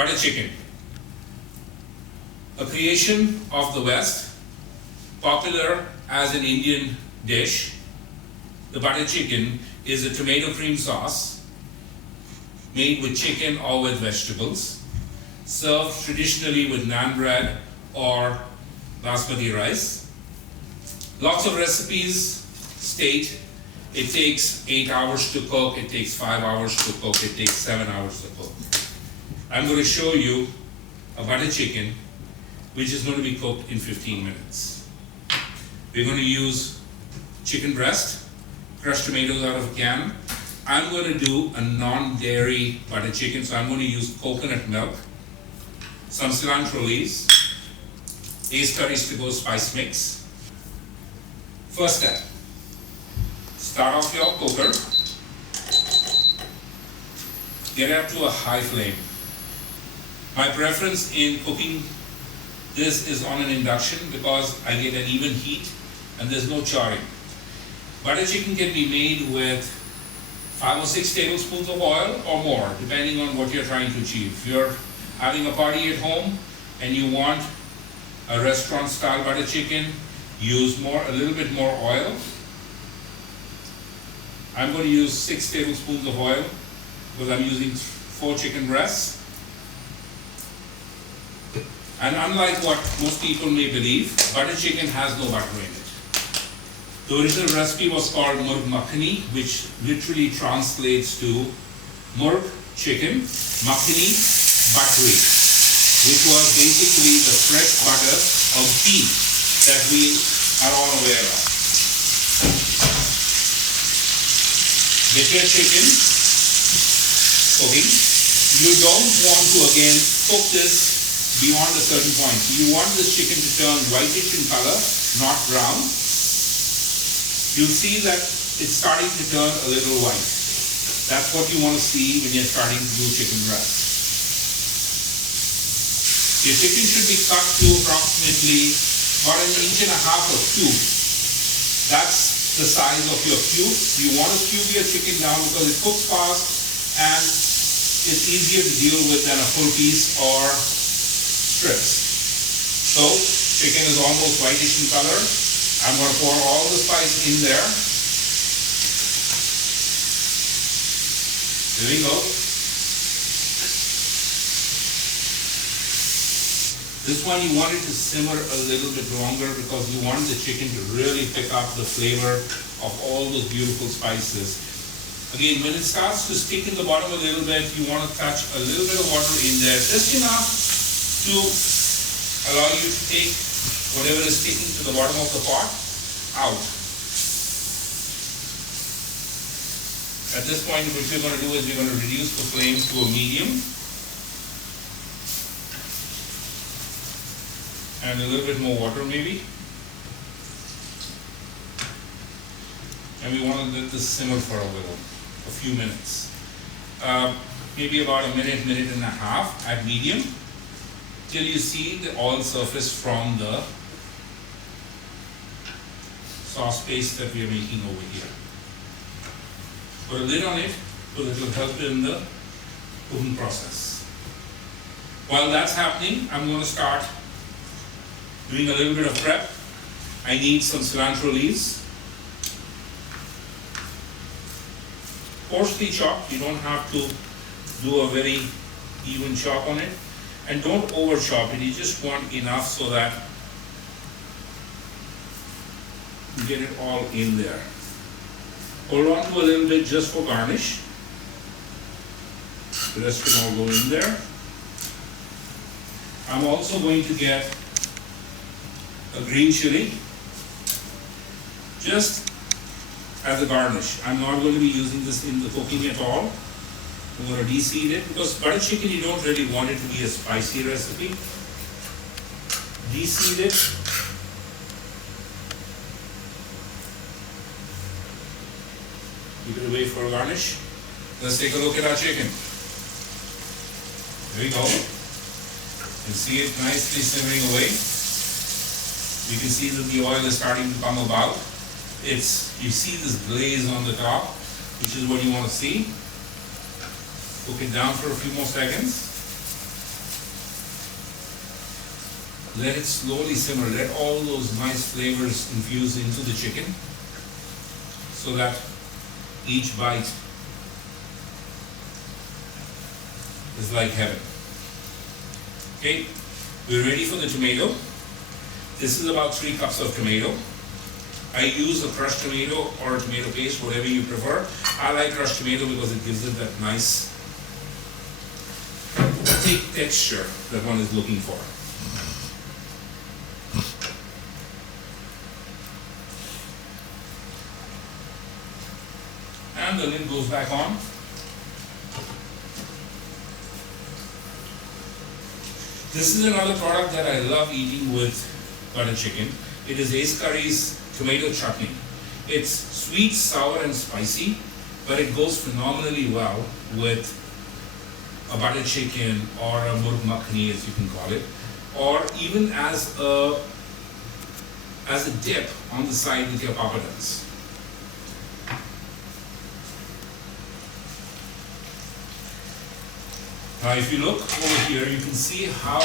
Butter chicken, a creation of the West, popular as an Indian dish. The butter chicken is a tomato cream sauce made with chicken or with vegetables, served traditionally with naan bread or basmati rice. Lots of recipes state it takes 8 hours to cook, it takes 5 hours to cook, it takes 7 hours to cook. I'm going to show you a butter chicken which is going to be cooked in 15 minutes. We're going to use chicken breast, crushed tomatoes out of a can. I'm going to do a non-dairy butter chicken, so I'm going to use coconut milk, some cilantro leaves, Ace Curries to go spice mix. First step, start off your cooker, get it up to a high flame. My preference in cooking this is on an induction because I get an even heat and there's no charring. Butter chicken can be made with 5 or 6 tablespoons of oil or more, depending on what you're trying to achieve. If you're having a party at home and you want a restaurant style butter chicken, use a little bit more oil. I'm going to use 6 tablespoons of oil because I'm using 4 chicken breasts. And unlike what most people may believe, butter chicken has no butter in it. The original recipe was called murg makhani, which literally translates to murg chicken, makhani buttery, which was basically the fresh butter of beef that we are all aware of. Get your chicken cooking. You don't want to again cook this beyond a certain point. You want this chicken to turn whitish in color, not brown. You'll see that it's starting to turn a little white. That's what you want to see when you're starting to do chicken breast. Your chicken should be cut to approximately about 1.5 inches or 2. That's the size of your cube. You want to cube your chicken down because it cooks fast and it's easier to deal with than a full piece or strips. So chicken is almost whitish in color. I'm going to pour all the spice in there. There we go. This one you want it to simmer a little bit longer because you want the chicken to really pick up the flavor of all those beautiful spices. Again, when it starts to stick in the bottom a little bit, you want to touch a little bit of water in there, just enough to allow you to take whatever is sticking to the bottom of the pot out. At this point, what we're going to do is we're going to reduce the flame to a medium and a little bit more water maybe. And we want to let this simmer for a few minutes. Maybe about a minute, minute and a half at medium, till you see the oil surface from the sauce paste that we are making over here. Put a lid on it so that it will help in the cooking process. While that's happening, I'm going to start doing a little bit of prep. I need some cilantro leaves. Coarsely chopped, you don't have to do a very even chop on it. And don't over chop it, you just want enough so that you get it all in there. Hold on to a little bit just for garnish. The rest can all go in there. I'm also going to get a green chili just as a garnish. I'm not going to be using this in the cooking at all. I'm going to de-seed it because butter chicken you don't really want it to be a spicy recipe. De-seed it. Keep it away for a garnish. Let's take a look at our chicken. There we go. You see it nicely simmering away. You can see that the oil is starting to come about. You see this glaze on the top, which is what you want to see. Cook it down for a few more seconds. let it slowly simmer, let all those nice flavors infuse into the chicken so that each bite is like heaven. Okay, we're ready for the tomato. This is about 3 cups of tomato. I use a crushed tomato or a tomato paste, whatever you prefer. I like crushed tomato because it gives it that nice thick texture that one is looking for. And the lid goes back on. This is another product that I love eating with butter chicken. It is Ace Curries tomato chutney. It's sweet, sour and spicy, but it goes phenomenally well with a butter chicken or a murg makhani, as you can call it, or even as a dip on the side with your papadums. Now if you look over here, you can see how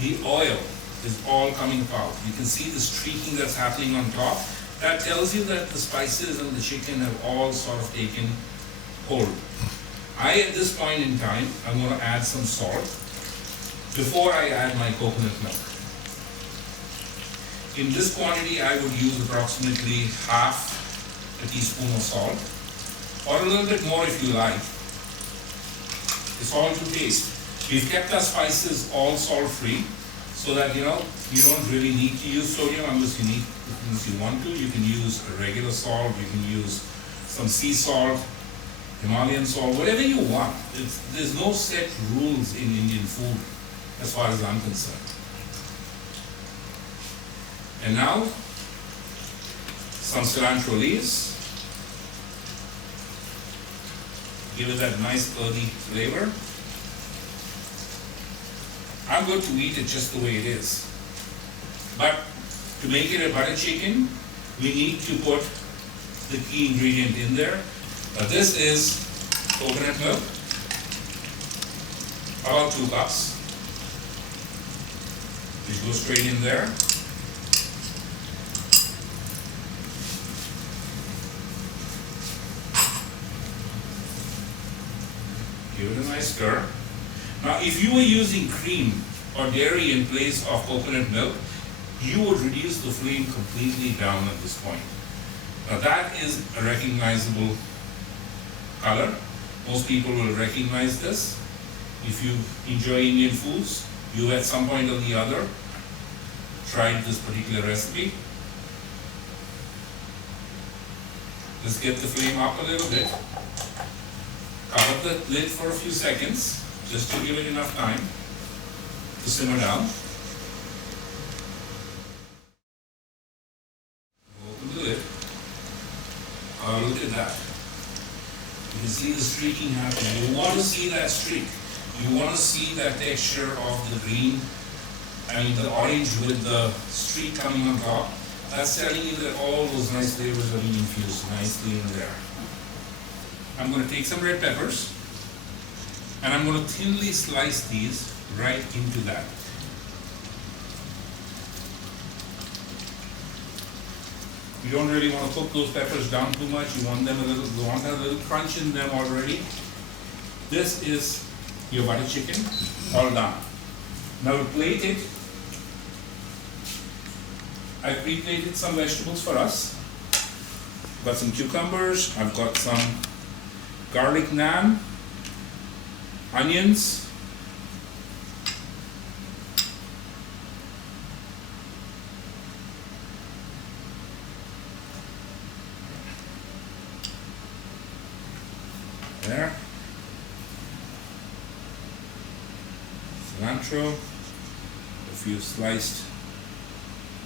the oil is all coming out. You can see the streaking that's happening on top. That tells you that the spices and the chicken have all sort of taken hold. At this point in time, I'm going to add some salt before I add my coconut milk. In this quantity, I would use approximately half a teaspoon of salt, or a little bit more if you like. It's all to taste. We've kept our spices all salt-free, so that you don't really need to use sodium unless you want to. You can use a regular salt, you can use some sea salt, Himalayan salt, whatever you want. There's no set rules in Indian food as far as I'm concerned. And now, some cilantro leaves. Give it that nice earthy flavor. I'm going to eat it just the way it is. But to make it a butter chicken, we need to put the key ingredient in there. This is coconut milk, about 2 cups, which goes straight in there. Give it a nice stir. Now, if you were using cream or dairy in place of coconut milk, you would reduce the flame completely down at this point. Now, that is a recognizable color. Most people will recognize this. If you enjoy Indian foods, you at some point or the other tried this particular recipe. Let's get the flame up a little bit. Cover the lid for a few seconds, just to give it enough time to simmer down. Open the lid. Look at that. You can see the streaking happening. You want to see that streak. You want to see that texture of the green, the orange with the streak coming on top. That's telling you that all those nice flavors are being infused nicely in there. I'm going to take some red peppers and I'm going to thinly slice these right into that. You don't really want to cook those peppers down too much. You want a little crunch in them already. This is your butter chicken all done. Now to plate it, I pre-plated some vegetables for us. I've got some cucumbers, I've got some garlic naan, onions, there, cilantro, a few sliced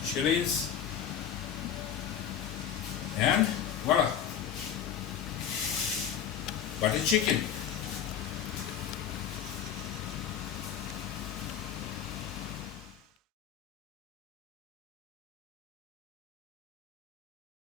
chilies, and voila, butter chicken.